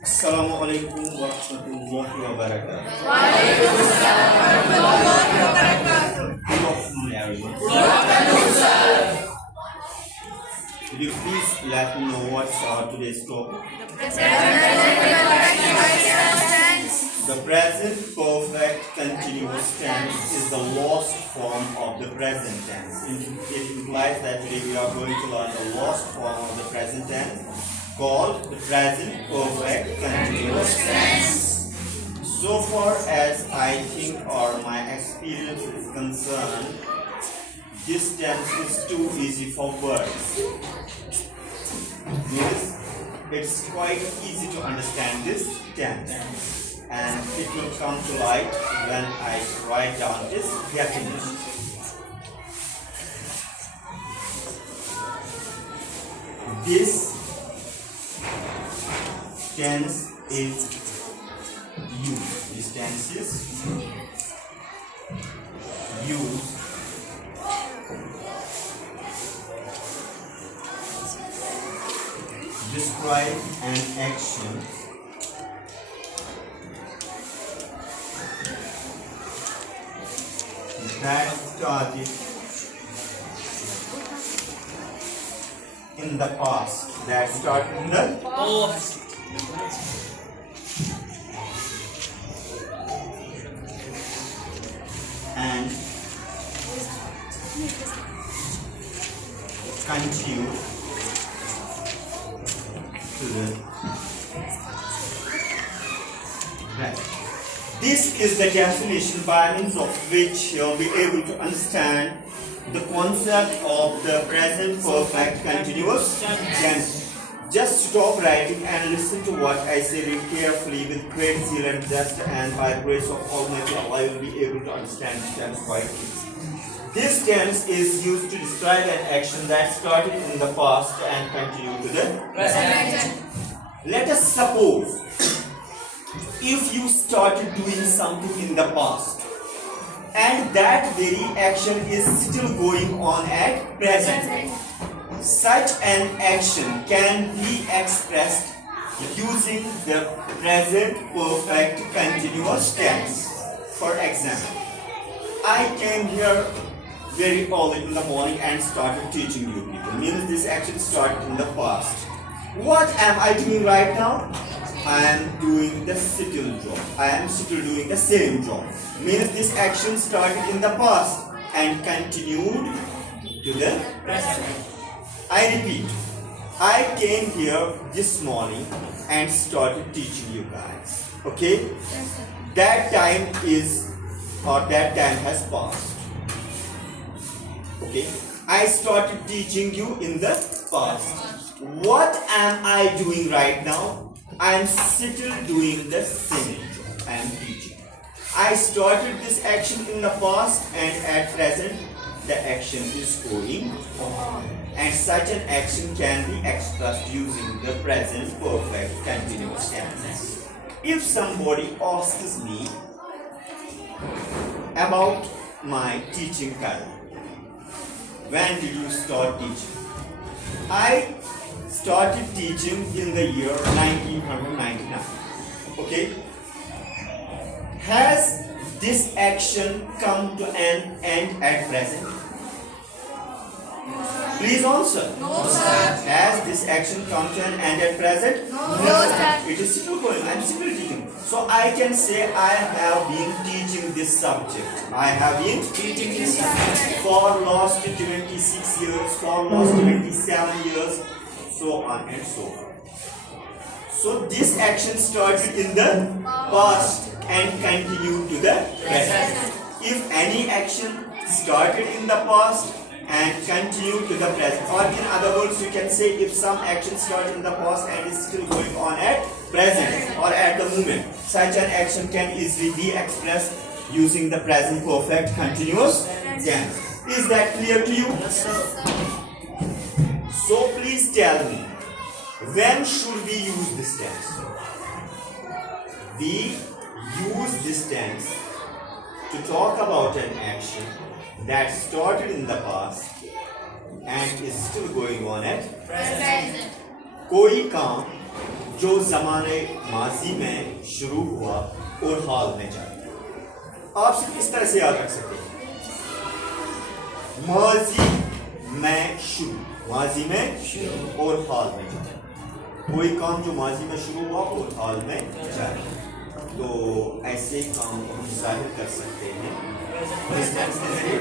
Assalamualaikum warahmatullahi wabarakatuh. Good afternoon, everyone. Will you please let me know what's today's topic? The present perfect continuous tense is the lost form of the present tense. It implies that today we are going to learn the lost form of the present tense called the present perfect continuous tense. So far as I think or my experience is concerned, this tense is too easy for words. Yes, it's quite easy to understand this tense, and it will come to light when I write down this definition. This tense is used. This tense is used describe an action that started in the past. And continue to the present. This is the definition by means of which you'll be able to understand the concept of the present perfect continuous tense. Just stop writing and listen to what I say very carefully with great zeal and zest, and by the grace of Almighty Allah you will be able to understand this tense quite easily. This tense is used to describe an action that started in the past and continued to the present. Let us suppose if you started doing something in the past and that very action is still going on at present. Such an action can be expressed using the present perfect continuous tense. For example, I came here very early in the morning and started teaching you people. Means this action started in the past. What am I doing right now? I am doing the still job. I am still doing the same job. Means this action started in the past and continued to the present. I repeat, I came here this morning and started teaching you guys. Okay? That time has passed. Okay? I started teaching you in the past. What am I doing right now? I am still doing the same job. I am teaching. I started this action in the past and at present the action is going on. And such an action can be expressed using the present perfect continuous tense. If somebody asks me about my teaching career, when did you start teaching? I started teaching in the year 1999. Okay? Has this action come to an end at present? Please answer. No, sir. Has this action come to an end at present? No, sir. It is still going. I am still teaching. So I can say I have been teaching this subject. I have been Teaching this subject for last 26 years, for last 27 years, so on and so forth. So this action started in the past and continued to the present. If any action started in the past and continue to the present, or in other words you can say if some action started in the past and is still going on at present or at the moment, such an action can easily be expressed using the present perfect continuous tense. Is that clear to you? Yes, sir. So please tell me, when should we use this tense? We use this tense to talk about an action that started in the past and is still going on at Present. कोई काम जो ज़माने माजी में शुरू हुआ और हाल में जाए। आप सिर्फ इस तरह से याद रख सकते हैं, माजी में शुरू, माजी में शुरू और हाल में जाए। कोई काम जो माजी में शुरू हुआ और हाल में जाए, तो ऐसे काम को हम जाहिर कर सकते हैं किस टेंस के जरिए,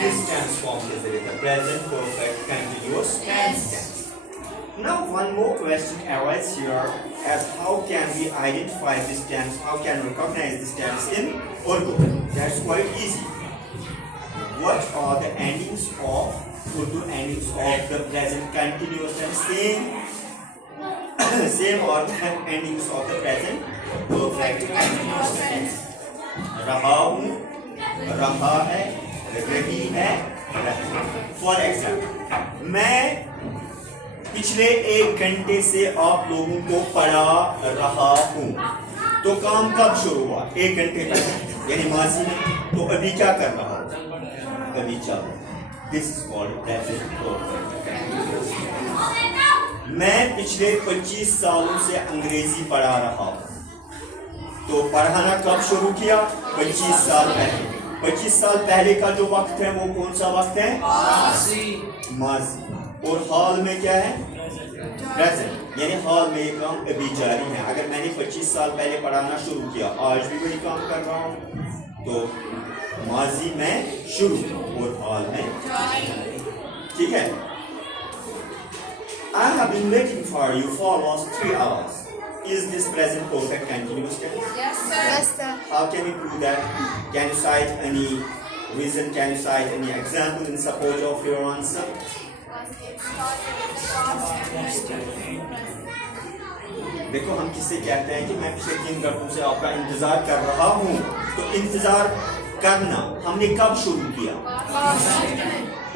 किस टेंस फॉर्म के जरिए, the present perfect continuous tense. Now one more question arises here as how can we identify this tense, how can we recognize this tense in Urdu? That's quite easy. What are the endings of Urdu endings of the present continuous tense? Same are the endings of the present perfect continuous tense. रहा हूँ, रहा है, रही है, रहे। For example, मैं पिछले 1 घंटे से आप लोगों को पढ़ा रहा हूँ। तो काम कब शुरू हुआ? 1 घंटे पहले, यानी माजी में। तो अभी क्या कर रहा हूँ? अभी चल। This is called present perfect. मैं पिछले 25 सालों से अंग्रेजी पढ़ा रहा हूँ। तो पढ़ाना कब शुरू किया? 25 साल पहले। 25 साल पहले का जो वक्त है वो कौन सा वक्त है? माजी। और हाल में क्या है? प्रेजेंट, यानी हाल में ये काम अभी जारी है। अगर मैंने 25 साल पहले पढ़ाना शुरू किया, आज भी वही काम कर रहा हूँ, तो माजी में शुरू और हाल में जारी। ठीक है? I have been waiting for you for almost 3 hours. Is this present perfect continuous tense? Yes, sir. Yes, sir. How can we prove that? Can you cite any reason? Can you cite any example in support of your answer? देखो, हम किससे कहते हैं कि मैं पिछले 3 घंटों से आपका इंतजार कर रहा हूँ। तो इंतजार करना हमने कब शुरू किया?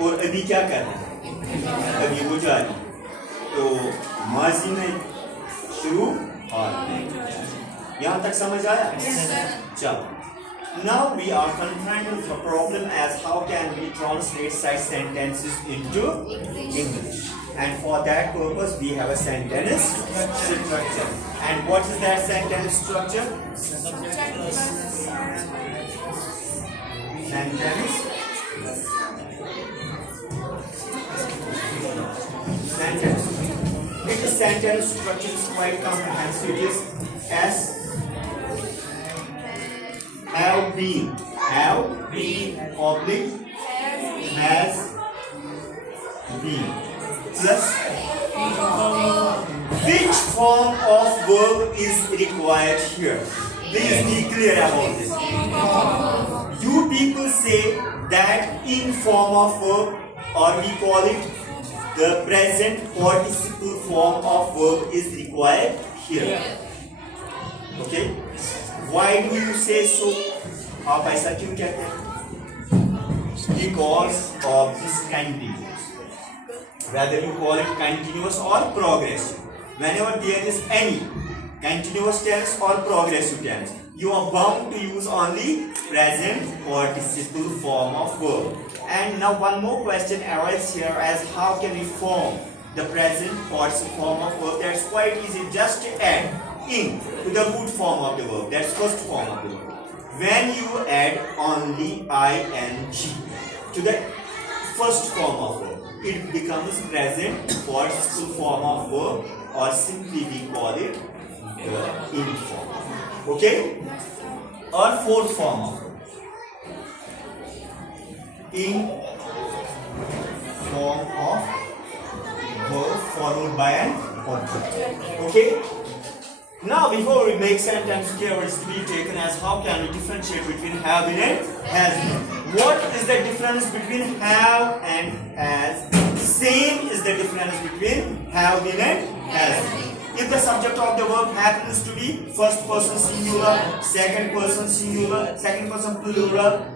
और अभी क्या कर रहे हैं? अभी वो जारी। तो माजी में शुरू, हाल में। यहाँ तक समझ आया? चलो। Now we are confronted with a problem as how can we translate such sentences into English. And for that purpose we have a sentence structure. And what is that sentence structure? Sentence. Its sentence structure is quite comprehensive. It is as have been, oblique, has been, plus which form of verb is required here? Please be clear about this. You people say that in form of verb, or we call it the present participle form of verb is required here. Okay? Why do you say so? आप ऐसा क्यों कहते हैं? Because of this continuous. Whether you call it continuous or progressive. Whenever there is any continuous tense or progressive tense, you are bound to use only present participle form of verb. And now one more question arises here as how can we form the present participle form of verb? That's quite easy. Just add in to the root form of the verb. That's first form of the verb. When you add only ing to the first form of verb, it becomes present participle form of verb, or simply we call it the in form. Okay? Or fourth form of verb. In form of verb followed by an object. Okay? Now, before we make sentence here, it's to be taken as how can we differentiate between have been and has been. What is the difference between have and has? Same is the difference between have been and has been. If the subject of the verb happens to be first person singular, second person singular, second person plural,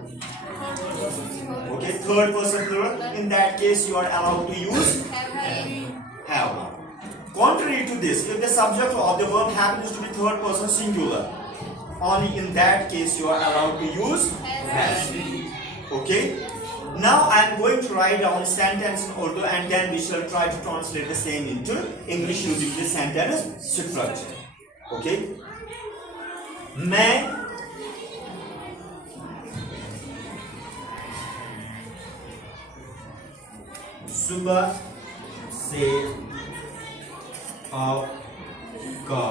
okay, third person plural, in that case you are allowed to use have. Contrary to this, if the subject of the verb happens to be third person singular, only in that case you are allowed to use has. Okay? Now I am going to write down sentence in Urdu and then we shall try to translate the same into English using this sentence structure. Okay? मैं सुबह से आपका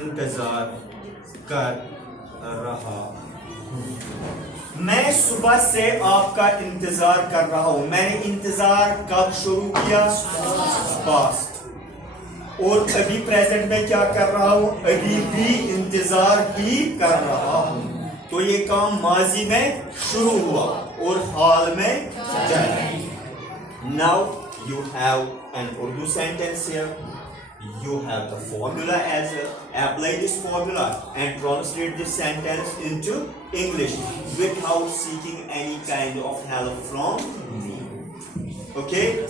इंतजार कर रहा हूँ। मैं सुबह से आपका इंतजार कर रहा हूँ। मैंने इंतजार कब शुरू किया? पास्ट। और अभी प्रेजेंट में क्या कर रहा हूँ? अभी भी इंतजार ही कर रहा हूँ। तो ये काम माजी में शुरू हुआ और हाल में जारी। Now you have an Urdu sentence here. You have the formula as well. Apply this formula and translate this sentence into English without seeking any kind of help from me. Okay?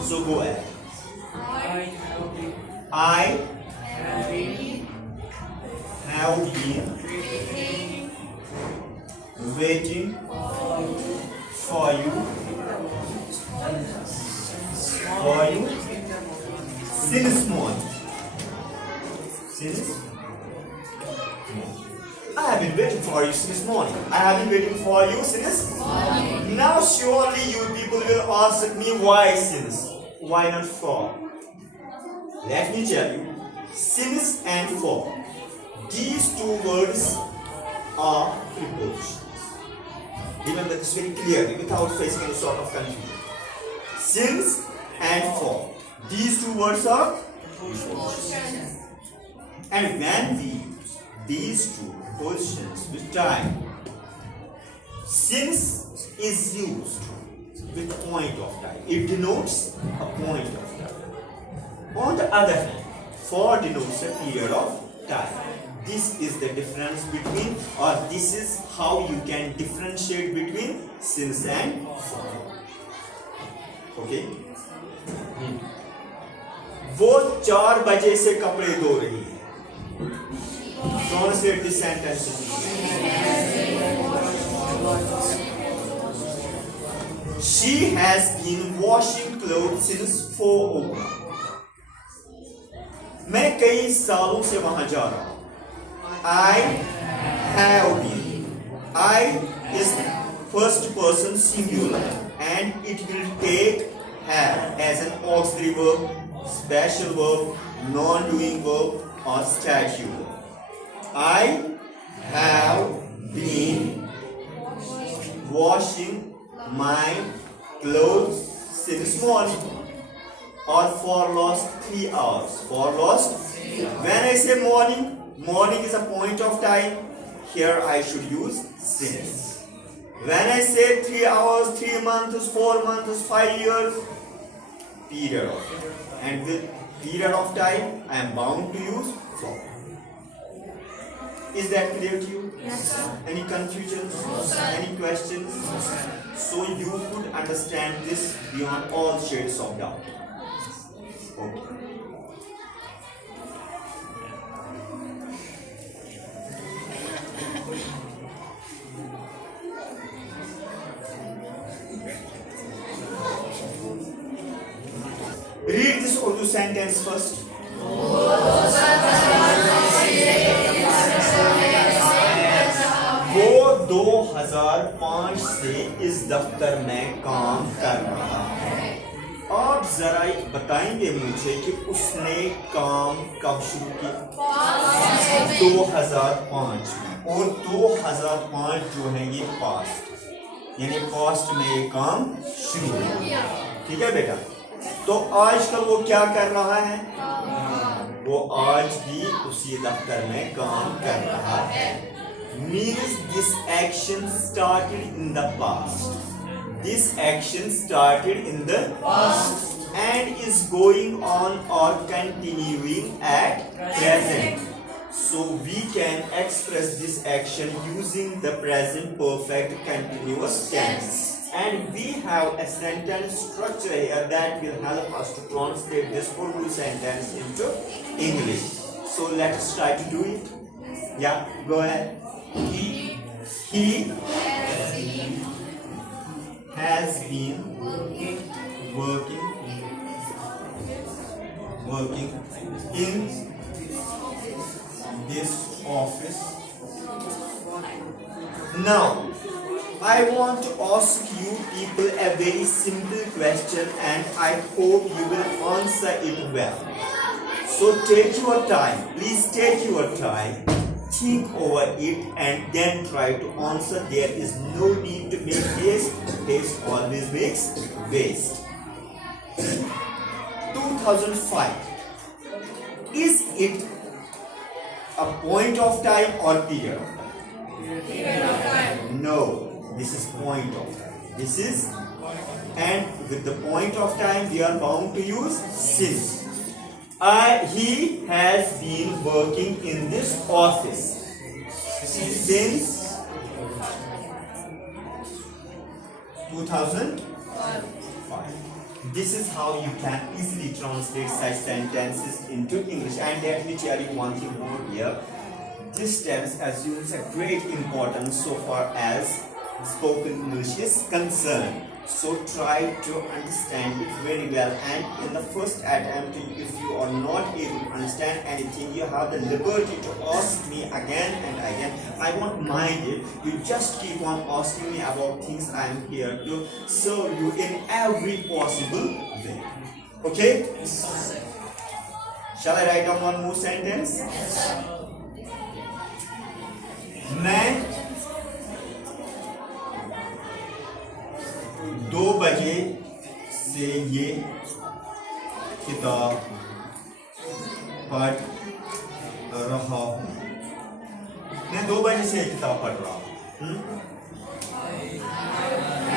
So go ahead. I have been waiting for you since morning. I have been waiting for you since morning. I have been waiting for you since morning. Now surely you people will ask me why since? Why not for? Let me tell you, since and for. These two words are prepositions. Remember this very clearly without facing any sort of confusion. Since and for. These two words are prepositions. And when we use these two prepositions with time, since is used with point of time. It denotes a point of time. On the other hand, for denotes a period of time. This is the difference between, or this is how you can differentiate between since and for. Okay? वो 4 बजे से कपड़े धो रही है. Translate this sentence. She has been washing clothes since 4 o'clock. मैं कई सालों से वहां जा रहा हूं. I have been. I is first person singular and it will take have as an auxiliary verb, special verb, non-doing verb or statute verb. I have been washing my clothes since morning or for last 3 hours. For last, when I say morning, morning is a point of time. Here I should use since. When I say 3 hours, 3 months, 4 months, 5 years, period of time. And with period of time, I am bound to use for. Is that clear to you? Yes, sir. Any confusions? No, sir. Any questions? No, sir. So you could understand this beyond all shades of doubt. Okay. Read this Urdu sentence first. वो 2005 से इस दफ्तर में काम कर रहा है. आप जरा बताएंगे मुझे कि उसने काम कब शुरू किया? 2005 में. और 2005 जो है ये पास्ट, यानी पास्ट में ये काम शुरू हुआ. ठीक है बेटा? तो आजकल वो क्या कर रहा है? वो आज भी उसी दफ्तर में काम कर रहा है. Means this action started in the past. This action started in the past and is going on or continuing at present. So we can express this action using the present perfect continuous tense. And we have a sentence structure here that will help us to translate this Urdu sentence into English. So let us try to do it. Yeah, go ahead. He He has been has been working in this office. Now, I want to ask you people a very simple question and I hope you will answer it well. So take your time, please take your time, think over it and then try to answer. There is no need to make haste, haste always makes waste. 2005, is it a point of time or period? No, this is point of time. This is, and with the point of time we are bound to use since. He has been working in this office since 2005. This is how you can easily translate such sentences into English. And let me tell you one thing more here. This tense assumes a great importance so far as spoken English is concerned. So try to understand it very well, and in the first attempt, if you are not able to understand anything, you have the liberty to ask me again and again. I won't mind it. You just keep on asking me about things. I am here to serve you in every possible way. Okay? Shall I write down one more sentence? मैं 2 बजे से ये किताब पढ़ रहा हूँ. मैं 2 बजे से ये किताब पढ़ रहा हूँ.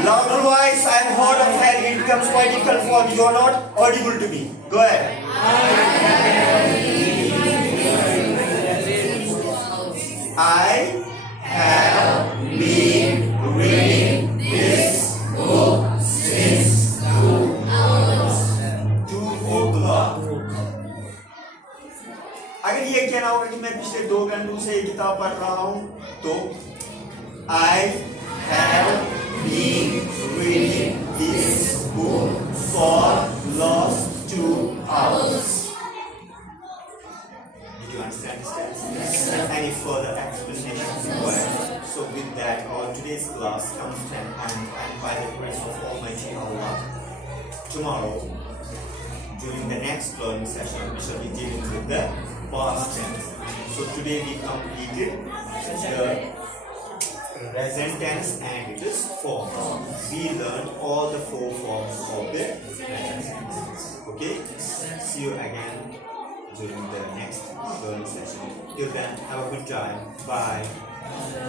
Louder voice, I am hard of hearing. It becomes quite difficult for me. You are not audible to me. Go ahead. I have been reading this book since 2 o'clock. अगर ये कहना होगा कि मैं पिछले 2 घंटों से ये किताब पढ़ रहा हूँ, तो I have been reading this book for last 2 hours. Did you understand this text? Any further explanation required? So with that, our today's class comes to an end, and by the grace of Almighty Allah, tomorrow, during the next learning session, we shall be dealing with the past tense. So today we completed the present tense and it is form. We learned all the 4 forms of the present tense. Okay? See you again during the next learning session. Till then, have a good time. Bye.